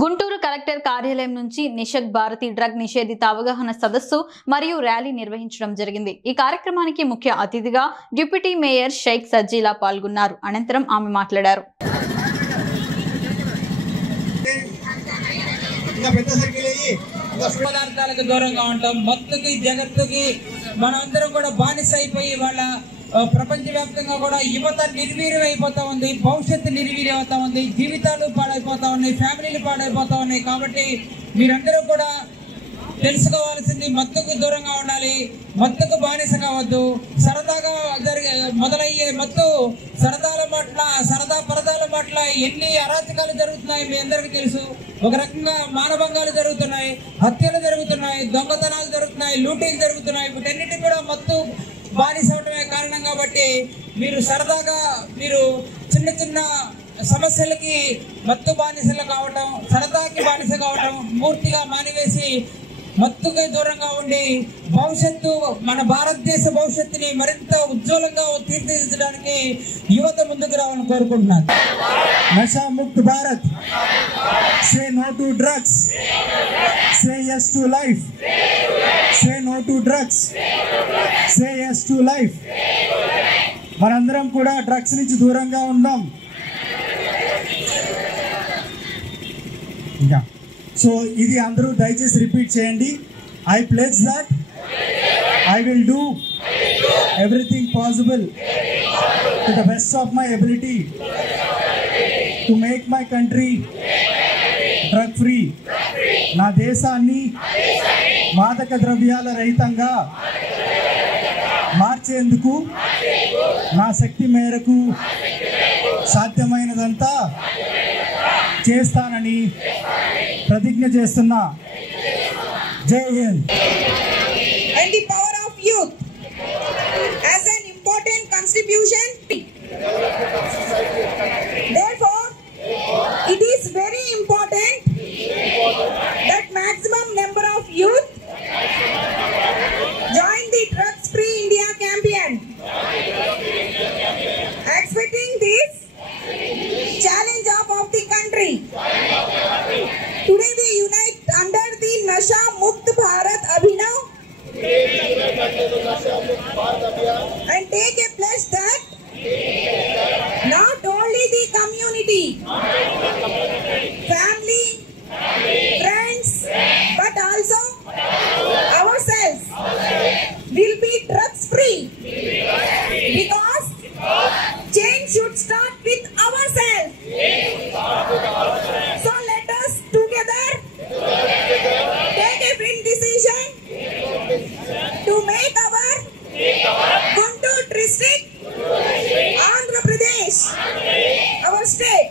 Guntur collector కార్యాలయం నుంచి నిషక్ Bharati drug నిషేధిత అవగాహన సదస్సు మరియు ర్యాలీ నిర్వహించడం జరిగింది। ఈ కార్యక్రమానికి ముఖ్య అతిథిగా డిప్యూటీ మేయర్ షేక్ సజ్జీలా పాల్గొన్నారు। అనంతరం ఆమె మాట్లాడారు। పదార్థాలకు దూరంగా ఉంటాం, మత్తుకి జగత్తుకి మనందరం కూడా బానిస అయిపోయి వాళ్ళ ప్రపంచవ్యాప్తంగా కూడా యువత నిర్వీర్యం అయిపోతా ఉంది, భవిష్యత్తు నిర్వీర్యం అవుతా ఉంది, జీవితాలు పాడైపోతా ఉన్నాయి, ఫ్యామిలీలు పాడైపోతా ఉన్నాయి। కాబట్టి మీరందరూ కూడా తెలుసుకోవాల్సింది మత్తుకు దూరంగా ఉండాలి, మత్తుకు బానిస కావద్దు। సరదాగా మొదలయ్యే మత్తు సరదా పరదాల పట్ల ఎన్ని అరాచకాలు జరుగుతున్నాయి మీ అందరికీ తెలుసు। ఒక రకంగా మానభంగాలు జరుగుతున్నాయి, హత్యలు జరుగుతున్నాయి, దొంగతనాలు జరుగుతున్నాయి, లూటీలు జరుగుతున్నాయి। వీటన్నిటి కూడా మత్తు బానిస అవటమే కారణం। కాబట్టి మీరు సరదాగా చిన్న చిన్న సమస్యలకి మత్తు బానిసలు కావటం, సరదాకి బానిస కావటం పూర్తిగా మానివేసి మత్తుకి దూరంగా ఉండి భవిష్యత్తు మన భారతదేశ భవిష్యత్తుని మరింత ఉజ్వలంగా తీర్చిదిద్దడానికి యువత ముందుకు రావాలని కోరుకుంటున్నాను। Nasha Mukt Bharat, say no to drugs, say yes to life, say no to drugs, say yes to life। మనందరం కూడా డ్రగ్స్ నుంచి దూరంగా ఉందాం। ఇంకా సో ఇది అందరూ దయచేసి రిపీట్ చేయండి। I place that I will do everything possible to the best of my ability to make my country drug free. నా దేశాన్ని మాదక ద్రవ్యాల రహితంగా మార్చేందుకు నా శక్తి మేరకు సాధ్యమైనదంతా చేస్తానని ప్రతిజ్ఞ చేస్తున్నా। జై Hind. And the power of youth as an important contribution. Therefore, it is very important that maximum number of youth join the Drugs Free India campaign. Accepting this challenge of the country. Today we unite under the Nasha Mukt Bharat Abhinav and take a pledge that not only the community, family, friends, but also ourselves will be drugs free, because change should start with ourselves. So let us together take a big decision to make our Guntur district, Andhra Pradesh, our state,